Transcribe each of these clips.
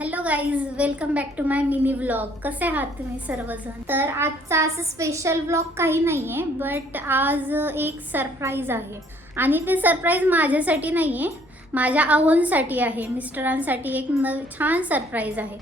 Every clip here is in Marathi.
Hello guys, welcome back to my mini vlog. कसे आहात तुम्ही सर्वजण? तर आजचा असं स्पेशल व्लॉग काही नाही आहे, बट आज एक सरप्राईज आहे. आणि ते सरप्राईज माझ्यासाठी नाही आहे, माझ्या अहोंसाठी आहे. मिस्टरांसाठी एक छान सरप्राईज आहे,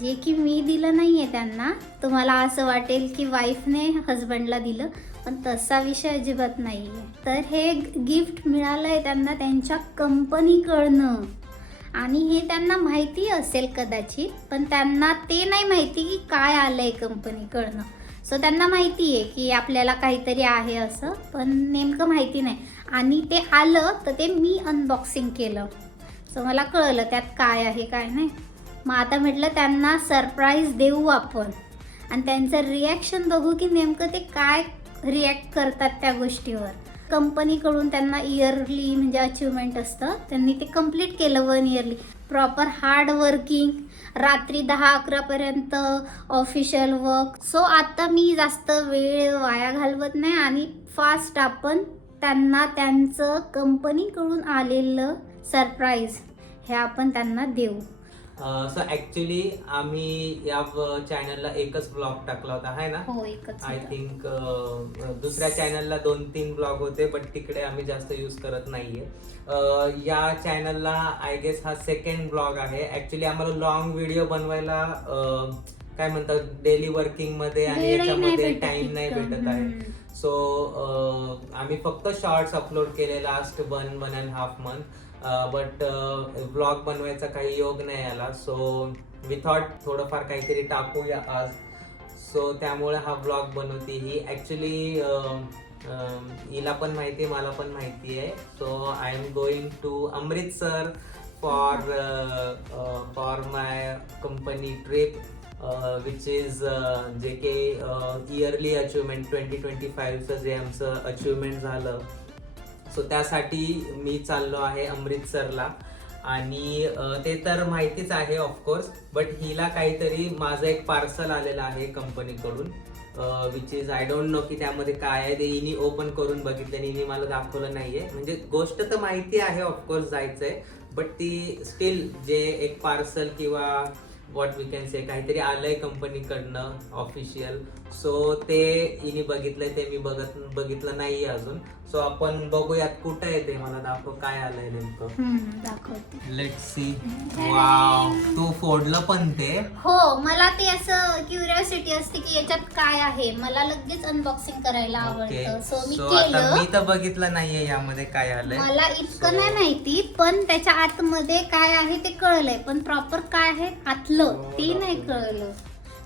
जे की मी दिलं नाही आहे त्यांना. तुम्हाला असं वाटेल की वाईफने हजबंडला दिलं, पण तसा विषय अजिबात नाही आहे. तर हे गिफ्ट मिळालं आहे त्यांना त्यांच्या कंपनीकडनं. आणि हे त्यांना माहिती असेल कदाचित, पण त्यांना ते नाही माहिती की काय आलंय कंपनीकडनं. सो त्यांना माहिती आहे की आपल्याला काहीतरी आहे असं, पण नेमकं माहिती नाही. आणि ते आलं तर ते मी अनबॉक्सिंग केलं, सो मला कळलं त्यात काय आहे काय नाही. मग आता म्हटलं त्यांना सरप्राईज देऊ आपण आणि त्यांचं रिॲक्शन बघू की नेमकं ते काय रिॲक्ट करतात त्या गोष्टीवर. कंपनीकडून त्यांना इयरली म्हणजे अचिव्हमेंट असतं, त्यांनी ते कंप्लीट केलं 1 इयरली. प्रॉपर हार्ड वर्किंग, रात्री 10-11पर्यंत ऑफिशियल वर्क. सो आता मी जास्त वेळ वाया घालवत नाही आणि फास्ट आपण त्यांना त्यांचं कंपनीकडून आलेलं सरप्राईज हे आपण त्यांना देऊ. सो ऍक्च्युली आम्ही या चॅनलला एकच ब्लॉग टाकला होता आहे ना. हो, एकच. आय थिंक दुसऱ्या चॅनलला 2-3 ब्लॉग होते, बट तिकडे आम्ही जास्त यूज करत नाहीये. या चॅनलला आय गेस हा सेकंड ब्लॉग आहे. ऍक्च्युली आम्हाला लॉंग व्हिडिओ बनवायला काय म्हणतात डेली वर्किंग मध्ये आणि याच्यामध्ये टाइम नाही भेटत आहे. सो आम्ही फक्त शॉर्ट्स अपलोड केले लास्ट 1.5 मंथ. बट ब्लॉग बनवायचा काही योग नाही आला. सो वी थॉट थोडंफार काहीतरी टाकूया आज. सो त्यामुळे हा ब्लॉग बनवते ही. ॲक्च्युली हिला पण माहिती आहे, मला पण माहिती आहे. So I am going to Amritsar for my company trip, which is J K yearly achievement 2025चं जे आमचं अचिव्हमेंट झालं. सो त्यासाठी मी चाललो आहे अमृतसरला. आणि ते तर माहितीच आहे ऑफकोर्स, बट हिला काहीतरी माझं एक पार्सल आलेलं आहे कंपनीकडून, which is I don't know की त्यामध्ये काय आहे. ते हिने ओपन करून बघितलं आणि हिने मला दाखवलं नाहीये. म्हणजे गोष्ट तर माहिती आहे ऑफकोर्स जायचंय, बट ती स्टील जे एक पार्सल किंवा व्हॉट वी कॅन से काहीतरी आलंय कंपनीकडनं ऑफिशियल. सो ते हिने बघितलंय, ते मी बघितलं नाहीये अजून. सो आपण बघूयात कुठं आहे ते. मला दाखव काय आलंय नेमकं. दाखवते. Let's see. वाव, तू फोडलं पण ते. हो, मला ते असं क्युरिओसिटी असते की याच्यात काय आहे. मला लगेच अनबॉक्सिंग करायला आवडतं. सो मी केलं. मी तर बघितलं नाहीये यामध्ये काय आलंय. मला इतकं नाही माहिती, पण त्याच्या आतमध्ये काय आहे ते कळलंय, पण प्रॉपर काय आहे आतलं ते नाही कळलं.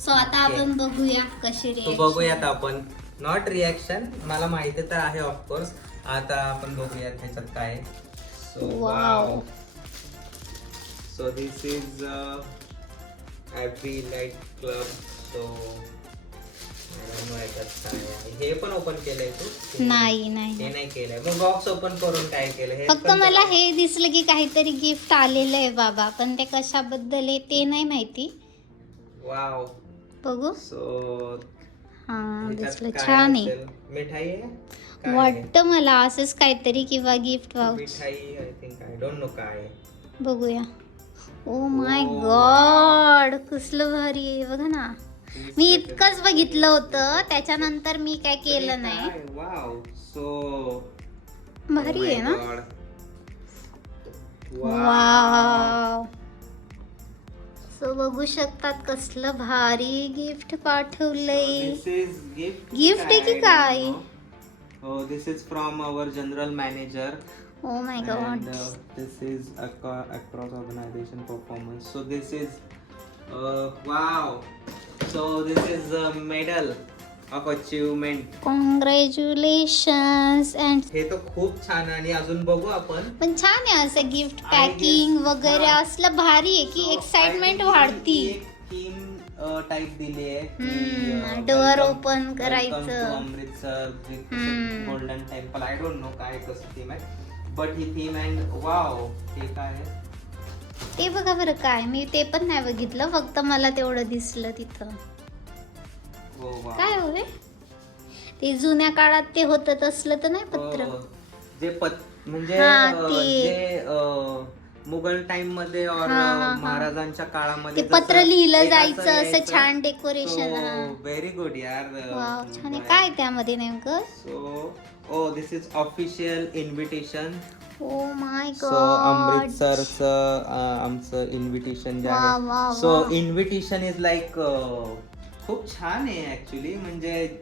सो आता आपण बघूया कशी रिॲक्शन. बघूयात आपण. नॉट रिॲक्शन, मला माहिती तर आहे ऑफकोर्स. आता आपण बघूयात त्याच्यात काय. So wow. So this is happy light club. So हे पण ओपन केलंय तू? नाही हे नाही केलंय. मग बॉक्स ओपन करून काय केलंय? फक्त मला हे दिसलं की काहीतरी गिफ्ट आलेलं आहे बाबा, पण ते कशाबद्दल आहे ते नाही माहिती. वाव. बघू. सो हा, दिसलं छान आहे. मिठाई आहे वाटतं मला असंच काहीतरी किंवा gift vouch. Mithai I think. I don't know काय आहे. बघूया. ओ माय गॉड, कसलं भारी आहे बघा ना. मी इतकंच बघितलं होतं, त्याच्यानंतर मी काय केलं नाही. वाव. सो भारी आहे ना. वाव. सो बघू शकतात कसलं भारी गिफ्ट पाठवलंय. गिफ्ट आहे की काय? Oh, this is from our general manager. Oh my God. And this is across organization performance. So this is wow. So this is a medal of achievement. Congratulations. And हे तर खूप छान आहे. आणि अजून बघू आपण. पण छान आहे असं गिफ्ट पॅकिंग वगैरे असलं भारी आहे की एक्साइटमेंट वाढती. थीम टाइप दिली आहे. डोअर ओपन करायचं. Amritsar golden temple. I don't know काय कसं थीम आहे, but he theme. And wow, हे काय आहे ते बघा बरं काय. मी ते पण नाही बघितलं, फक्त मला तेवढं दिसलं तिथं. काय होय ते जुन्या काळात ते होतं तसलं तर नाही पत्र. जे म्हणजे हा, ते. जे मुघल टाइम मध्ये और हा. महाराजांच्या काळामध्ये ते पत्र जसं लिहिलं एक जायचं असं यायचं. छान डेकोरेशन. So, very good यार. वाव छान आहे. काय त्यामध्ये नेमकं? So this is official invitation. Oh my so God. अमृतसरचं आमचं इन्व्हिटेशन जे वा, आहे. वा, सो वा. इन्व्हिटेशन इज लाईक खूप छान आहे ऍक्च्युली. म्हणजे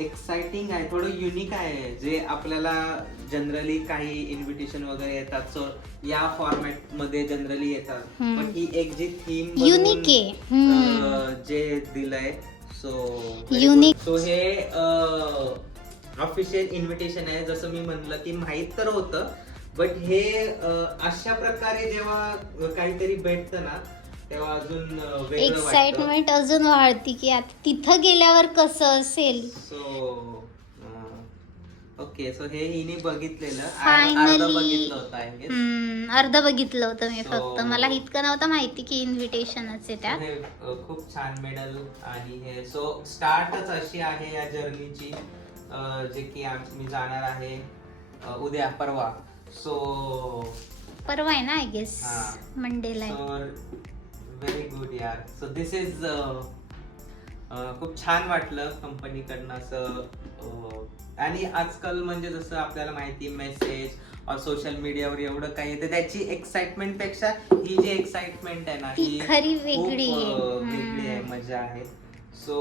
एक्साइटिंग आहे, थोडं युनिक आहे. जे आपल्याला जनरली काही इन्व्हिटेशन वगैरे येतात सो या फॉर्मॅट मध्ये जनरली येतात. पण ही एक जी थीम युनिक आहे. जे दिलंय सो Unique. सो हे ऑफिशियल इन्व्हिटेशन आहे. जसं मी म्हणलं की माहित तर होतं, बट हे अशा प्रकारे जेव्हा काहीतरी भेटतं ना तेव्हा अजून वेगळं वाटतं. एक्साइटमेंट अजून वाढती की आता तिथं गेल्यावर कसं असेल. सो ओके, सो हे हिने बघितलेलं Finally. अर्ध बघितलं होतं I guess. अर्ध बघितलं होतं मी So- फक्त. मला इतकं नव्हतं माहिती की इन्व्हिटेशनच आहे त्यात. हे खूप छान मेडल. आणि हे सो स्टार्टच अशी आहे या जर्नीची, जे की मी जाणार आहे उद्या परवा. सो परवा आहे ना आय गेस, हा. मंडेला आहे. सो व्हेरी गुड यार. सो दिस इज खूप छान वाटलं कंपनीकडनं असं. आणि आजकाल म्हणजे जसं आपल्याला माहिती मेसेज सोशल मीडियावर एवढं काही येतं, त्याची एक्साइटमेंट पेक्षा ही जी एक्साइटमेंट आहे ना ती खरी वेगळी खूप, आहे. वेगळी आहे, मजा आहे. सो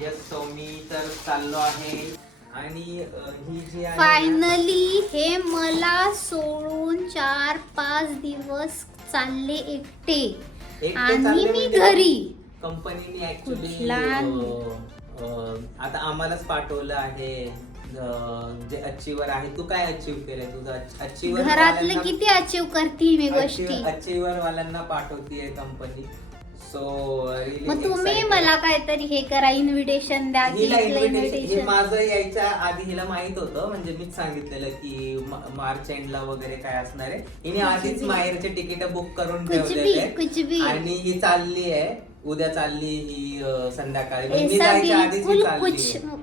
येस, सो मी तर चाललो आहे. आणि ही जी आहे ना- फायनली हे मला सोडून 4-5 दिवस चालले एकटे. आणि मी घरी. कंपनीने ऍक्च्युली कुठला? आता आम्हालाच पाठवलं आहे. जे अचीवर आहे, तू काय अचीव केलंय तुझं? अचीवर घरातले किती अचीव करते मी गोष्टी. अचीवर वाल्यांना पाठवतीये कंपनी. सो मग तुम्ही मला काहीतरी हे करा, इन्व्हिटेशन द्या. हिला इथलं invitation- हे invitation. माझं यायच्या आधी हिला माहित होतं. म्हणजे मीच सांगितलेलं की मार्च एंडला वगैरे काय असणार आहे. हिने आधीच माहेरचे तिकीट बुक करून कुछ भी, ठेवलेले. कुछ भी. आणि ही चालली आहे उद्या, चालली ही संध्याकाळी. मी ऐसा जायच्या आधीच ही बिल्कुल चालली.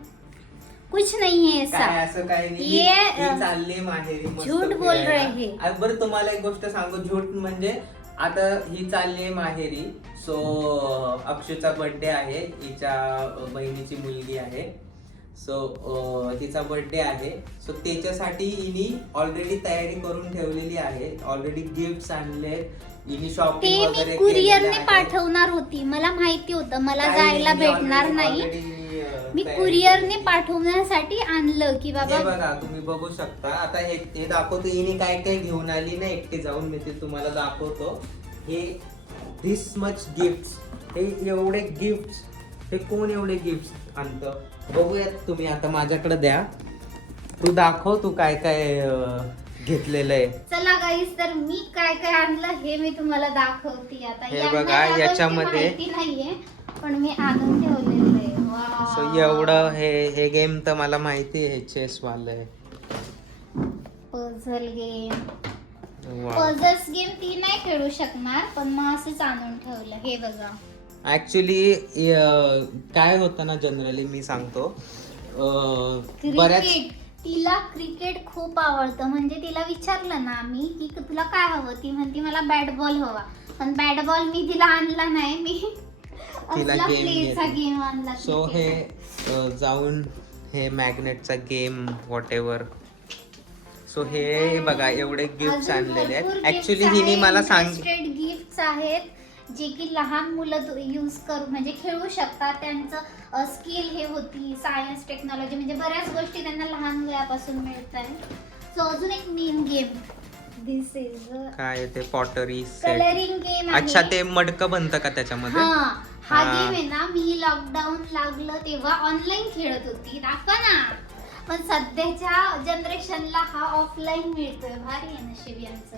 कुछ नहीं है ऐसा. काय असं काही नाही. ये, ही चालली माहेरी मस्त झूठ बोल फिरायला. रहे हैं. आणि बरं तुम्हाला एक गोष्ट सांगू, झूठ म्हणजे आता ही चालली माहेरी. सो अक्षूचा बर्थडे आहे, हिच्या बहिणीची मुलगी आहे. सो तिचा बर्थडे आहे. सो त्याच्यासाठी हिने ऑलरेडी तयारी करून ठेवलेली आहे. ऑलरेडी गिफ्ट आणले, हिने शॉपिंग ते वगैरे मी केलेली कुरिअरने आहे. पाठवणार होती. मला माहिती होतं मला काही जायला हिने भेटणार already- नाही. already, मी तयारी कुरिअरने केलेली. पाठवण्यासाठी आणलं की हे बाबा. बघा, तुम्ही बघू शकता. आता हे दाखवतो हिने काय काय घेऊन आली ना एकटी जाऊन. मी ते तुम्हाला दाखवतो. हे दिस मच गिफ्ट, हे एवढे गिफ्ट, हे कोण एवढे गिफ्ट आणतं बघूयात. तुम्ही आता माझ्याकडे द्या, तू दाखव तू काय काय घेतलेलं आहे. चला गाईस, तर मी काय काय आणलं हे मी तुम्हाला दाखवते आता. हे यांना बघा, या गोष्टी याच्यामध्ये- माहिती नाहीये पण मी आणून ठेवलेलं आहे. So wow. एवढं हे गेम तर मला माहिती आहे, चेस वालं आहे. Puzzle game. Wow. Puzzles game ती नाही खेळू शकणार, पण मग असंच आणून ठेवलं. हे बघा, ऍक्च्युली काय होतं ना, जनरली मी सांगतो बऱ्याच क्रिकेट. तिला क्रिकेट खूप आवडतं. म्हणजे तिला विचारलं ना मी की तुला काय हवं, ती म्हणती मला बॅट बॉल हवा. पण बॅट बॉल मी तिला आणला नाही, मी तिला असला गेम प्लेचा घेतला. गेम आणला. सो हे cricket. जाऊन हे मॅग्नेटचा गेम वॉट एव्हर. सो हे बघा एवढे गिफ्ट अजून आणलेले आहेत. भरपूर ऍक्च्युली gifts हिने आहेत, मला interested gifts आहेत जे की लहान मुलं यूज करू म्हणजे खेळू शकतात. त्यांचं स्किल हे होती, सायन्स टेक्नॉलॉजी म्हणजे बऱ्याच गोष्टी त्यांना लहान वयापासून मिळत आहे. सो अजून एक मेन गेम, दिस इज काय ते पॉटरी सेट. Colouring game. अच्छा, ते मडकं बनतं का त्याच्यामध्ये? हा हा. गेम आहे ना, मी लॉकडाऊन लागलं तेव्हा ऑनलाईन खेळत होती. दाखवा ना. पण सध्याच्या जनरेशनला हा ऑफलाईन मिळतोय. भारी आहे नशीब यांचं.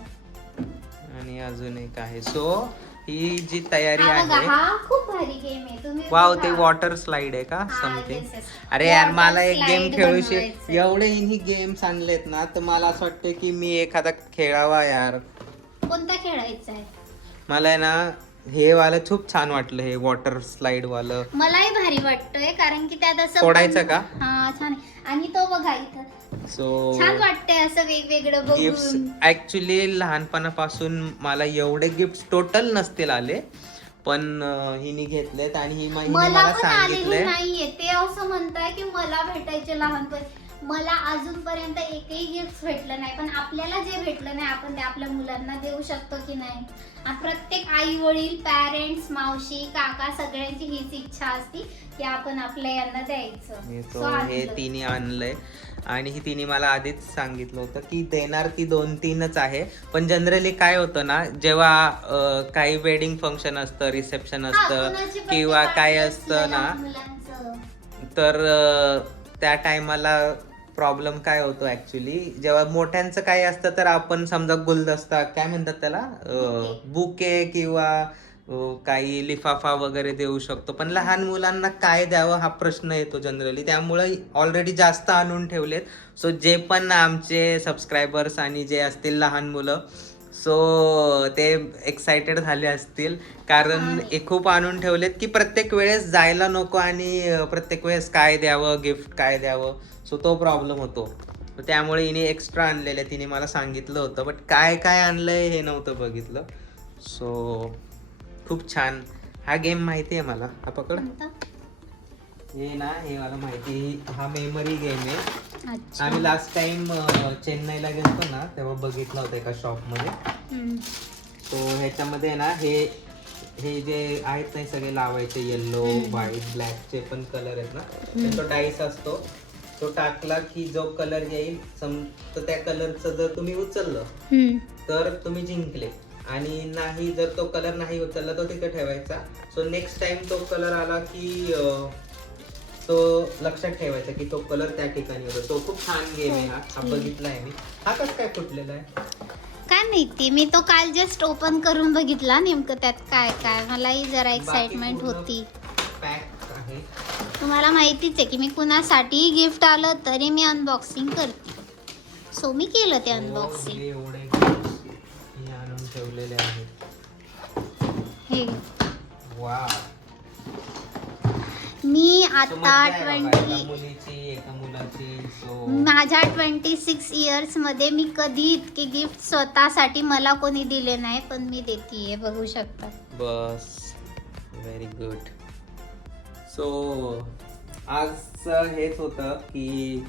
आणि अजून एक आहे. सो ही जी तयारी हा बघा, आहे, हा खूप भारी गेम आहे. तुम्ही वाव, बघा. ते वॉटर स्लाइड आहे का हा, समथिंग? yes, yes. अरे यार, Water मला एक गेम slide खेळूशी बनवायचं. एवढे हिने गेम्स आणलेत ना, तर मला असं वाटतं की मी एखादा खेळावा यार. कोणता खेळायचा आहे? मला आहे ना हे वालं खूप छान वाटलं, हे वॉटर स्लाइड वालं. मलाही भारी वाटतोय कारण की त्यात असं फोडायचं का? हा छान आहे. आणि तो बघा इथं सो छान वाटतंय असं वेगवेगळं गिफ्ट बघून. ऍक्च्युली लहानपणापासून मला एवढे गिफ्ट टोटल नसतील आले, पण हिने घेतलेत आणि हिने मला मला पण आलेली सांगितलंय. नाहीये. ते असं म्हणताय की मला भेटायचे लहानपणी. मला अजूनपर्यंत एकही गिफ्ट भेटलं नाही, पण आपल्याला जे भेटलं नाही आपण ते आपल्या मुलांना देऊ शकतो की नाही. प्रत्येक आई वडील, पॅरेंट्स, मावशी, काका सगळ्यांची हीच इच्छा असती की आपण आपल्या यांना द्यायचं. तो हे तिने आणलंय आणि ही तिने मला आधीच सांगितलं होतं की देणार ती 2-3च आहे, पण जनरली काय होतं ना, जेव्हा काही वेडिंग फंक्शन असतं, रिसेप्शन असतं किंवा काय असतं ना, तर त्या टायमाला प्रॉब्लेम काय होतो ऍक्च्युली, जेव्हा मोठ्यांचं काय असतं तर आपण समजा गुलदस्ता काय म्हणतात त्याला, बुके किंवा काही लिफाफा वगैरे देऊ शकतो, पण लहान मुलांना काय द्यावं हा प्रश्न येतो जनरली. त्यामुळे ऑलरेडी जास्त आणून ठेवलेत. सो जे पण आमचे सबस्क्रायबर्स आणि जे असतील लहान मुलं, सो ते एक्साइटेड झाले असतील, कारण खूप आणून ठेवलेत की प्रत्येक वेळेस जायला नको आणि प्रत्येक वेळेस काय द्यावं, गिफ्ट काय द्यावं, सो तो प्रॉब्लेम होतो. त्यामुळे हिने एक्स्ट्रा आणलेले, तिने मला सांगितलं होतं, बट काय काय आणलंय हे नव्हतं बघितलं. सो खूप छान. हा गेम माहिती आहे मला. हा पकड. हे ना, हे मला माहिती, हा मेमरी गेम आहे. आम्ही लास्ट टाइम चेन्नईला गेलतो ना, तेव्हा बघितला होता एका शॉप मध्ये. तो ह्याच्यामध्ये ना हे जे आहेत ना सगळे लावायचे, येल्लो, व्हाईट, ब्लॅकचे पण कलर आहेत ना, तो डाईस असतो. तो टाकला की जो कलर येईल तर त्या कलरचं जर तुम्ही उचललं तर तुम्ही जिंकले, आणि नाही जर तो कलर नाही उचलला तो तिथे ठेवायचा. सो नेक्स्ट टाइम तो कलर आला की तो लक्षात ठेवायचा की तो कलर त्या ठिकाणी होता. तो खूप छान गेम आहे. हा बघितला आहे मी. हा कसं काय फुटलेला आहे काय माहिती, मी तो काल जस्ट ओपन करून बघितला, नेमकं त्यात काय काय. मलाही जरा एक्साइटमेंट होती. पॅक आहे. तुम्हाला माहितीच आहे की मी कुणासाठी गिफ्ट आलं तरी मी अनबॉक्सिंग करते. सो मी केलं ते अनबॉक्सिंग. एवढे आणून ठेवलेले आहेत. हे वाव. मी आता माझ्या 26 इयर्स मध्ये मी कधी इतके गिफ्ट स्वतःसाठी मला कोणी दिले नाही, पण मी देतीये, बघू शकता. बस, व्हेरी गुड. सो आज हेच होतं की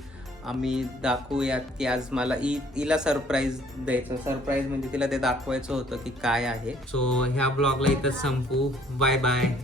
आम्ही दाखवूयात की आज मला हिला सरप्राईज द्यायचं. सरप्राईज म्हणजे तिला ते दाखवायचं होतं की काय आहे. सो ह्या ब्लॉगला इथंच संपू. Bye bye.